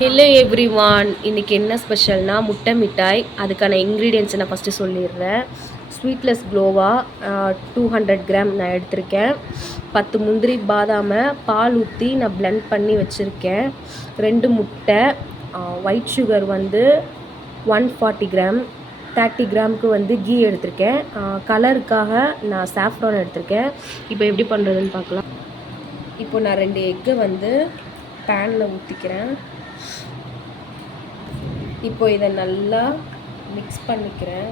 Hello every one இன்றைக்கி என்ன ஸ்பெஷல்னால் முட்டை மிட்டாய். அதுக்கான இன்க்ரீடியன்ஸை நான் ஃபஸ்ட்டு சொல்லிடுறேன். Sweetless khoa two hundred gram நான் எடுத்திருக்கேன். பத்து முந்திரி பாதாமை பால் ஊற்றி நான் பிளெண்ட் பண்ணி வச்சுருக்கேன். ரெண்டு முட்டை ஒயிட் சுகர் வந்து ஒன் ஃபார்ட்டி கிராம் தேர்ட்டி கிராமுக்கு வந்து கீ எடுத்திருக்கேன். கலருக்காக நான் சாஃப்ரான் எடுத்திருக்கேன். இப்போ எப்படி பண்ணுறதுன்னு பார்க்கலாம். இப்போ நான் ரெண்டு எக்கு வந்து பேனில் ஊற்றிக்கிறேன் இப்போ இதை நல்லா மிக்ஸ் பண்ணிக்கிறேன்.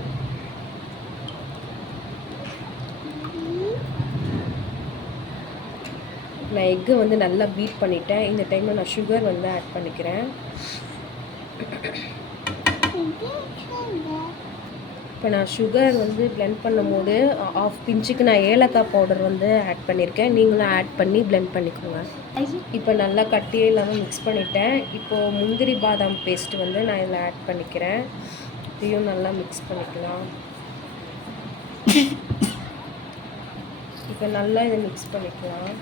நான் எக்கு வந்து நல்லா பீட் பண்ணிட்டேன். இந்த டைமில் நான் சுகர் வந்து ஆட் பண்ணிக்கிறேன். இப்போ நான் சுகர் வந்து பிளெண்ட் பண்ணும்போது ஆஃப் பிஞ்சுக்கு நான் ஏலக்காய் பவுடர் வந்து ஆட் பண்ணியிருக்கேன். நீங்களும் ஆட் பண்ணி பிளெண்ட் பண்ணிக்கோங்க. இப்போ நல்லா கட்டியே இல்லாமல் மிக்ஸ் பண்ணிட்டேன். இப்போது முந்திரி பாதாம் பேஸ்ட் வந்து நான் இதில் ஆட் பண்ணிக்கிறேன். இதையும் நல்லா மிக்ஸ் பண்ணிக்கலாம். இப்போ நல்லா இதை மிக்ஸ் பண்ணிக்கலாம்.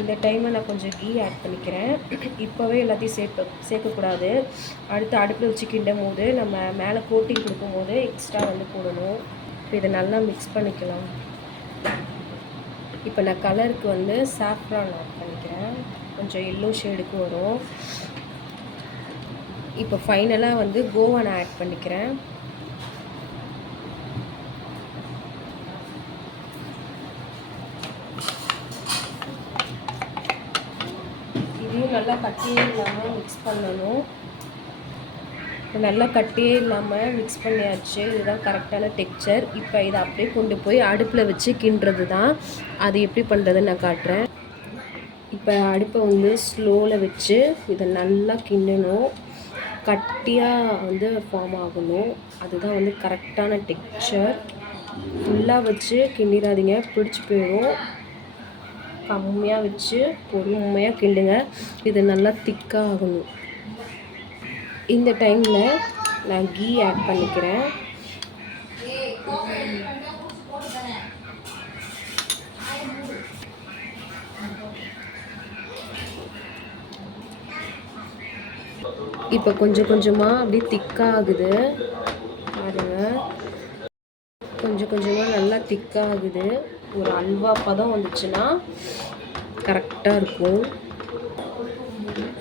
இந்த டைமில் நான் கொஞ்சம் கீ ஆட் பண்ணிக்கிறேன். இப்போவே எல்லாத்தையும் சேர்க்க சேர்க்கக்கூடாது. அடுத்து அடுப்பில் வச்சு கிண்டும் போது நம்ம மேலே கோட்டிங் கொடுக்கும்போது எக்ஸ்ட்ரா வந்து போடணும். இப்போ இதை நல்லா மிக்ஸ் பண்ணிக்கலாம். இப்போ நான் கலருக்கு வந்து சாஃப்ரான் ஆட் பண்ணிக்கிறேன். கொஞ்சம் எல்லோ ஷேடுக்கு வரும். இப்போ ஃபைனலாக வந்து கோவா நான் ஆட் பண்ணிக்கிறேன் இதையும் நல்லா கட்டியே இல்லாமல் மிக்ஸ் பண்ணணும். நல்லா கட்டியே இல்லாமல் மிக்ஸ் பண்ணியாச்சு. இதுதான் கரெக்டான டெக்ஸ்சர் இப்போ இதை அப்படியே கொண்டு போய் அடுப்பில் வச்சு கிண்டுறது தான் அது எப்படி பண்ணுறதுன்னு நான் காட்டுறேன். இப்போ அடுப்பை வந்து ஸ்லோவில் வச்சு இதை நல்லா கிண்டணும். கட்டியாக வந்து ஃபார்ம் ஆகணும். அதுதான் வந்து கரெக்டான டெக்ஸ்சர் ஃபுல்லாக வச்சு கிண்டிடாதீங்க. பிடிச்சி போயிடும். கம்மியாக வச்சு பொறுமையாக கிண்டுங்க. இது நல்லா திக்காக ஆகணும். இந்த டைமில் நான் கீ ஆட் பண்ணிக்கிறேன். இப்போ கொஞ்சம் கொஞ்சமாக அப்படியே திக்காகுது பாருங்கள் கொஞ்சம் கொஞ்சமாக நல்லா திக்காகுது ஒரு அல்வா பதம் வந்துச்சுன்னா கரெக்டாக இருக்கும்.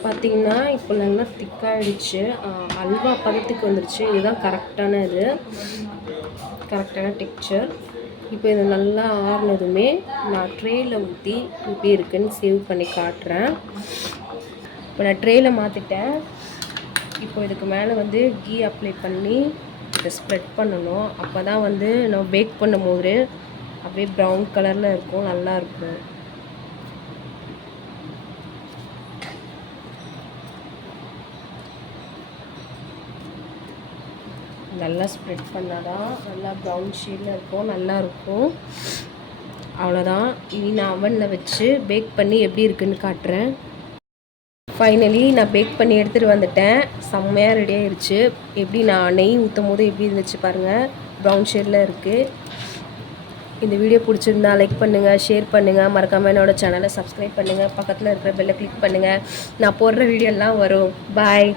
பார்த்தீங்கன்னா இப்போ நல்லா திக்காகிடுச்சு அல்வா பதத்துக்கு வந்துடுச்சு இதுதான் கரெக்டான இது. கரெக்டான டெக்ஸ்சர் இப்போ இது நல்லா ஆறுனதுமே நான் ட்ரேயில் ஊற்றி எப்படி இருக்குன்னு சேவ் பண்ணி காட்டுறேன். இப்போ நான் ட்ரேயில் மாற்றிட்டேன் இப்போ இதுக்கு மேலே வந்து கீ அப்ளை பண்ணி இதை ஸ்ப்ரெட் பண்ணணும். அப்போ தான் வந்து நம்ம பேக் பண்ணும் போது அப்படியே ப்ரௌன் கலரில் இருக்கும் நல்லாயிருக்கும் நல்லா ஸ்ப்ரெட் பண்ணால் தான் நல்லா ப்ரௌன் ஷேடில் இருக்கும் நல்லாயிருக்கும் அவ்வளோதான் இனி நான் அவனில் வச்சு பேக் பண்ணி எப்படி இருக்குன்னு காட்டுறேன். ஃபைனலி நான் பேக் பண்ணி எடுத்துகிட்டு வந்துட்டேன். செம்மையாக ரெடி ஆயிடுச்சு எப்படி நான் நெய் ஊற்றும் போது எப்படி இருந்துச்சு பாருங்கள் ப்ரௌன் ஷேடில் இருக்குது இந்த வீடியோ பிடிச்சிருந்தா லைக் பண்ணுங்கள் ஷேர் பண்ணுங்கள் மறக்காமல் என்னோடய சேனலை சப்ஸ்கிரைப் பண்ணுங்கள் பக்கத்தில் இருக்கிற பெல்லை கிளிக் பண்ணுங்கள் நான் போடுற வீடியோலாம் வரும். பாய்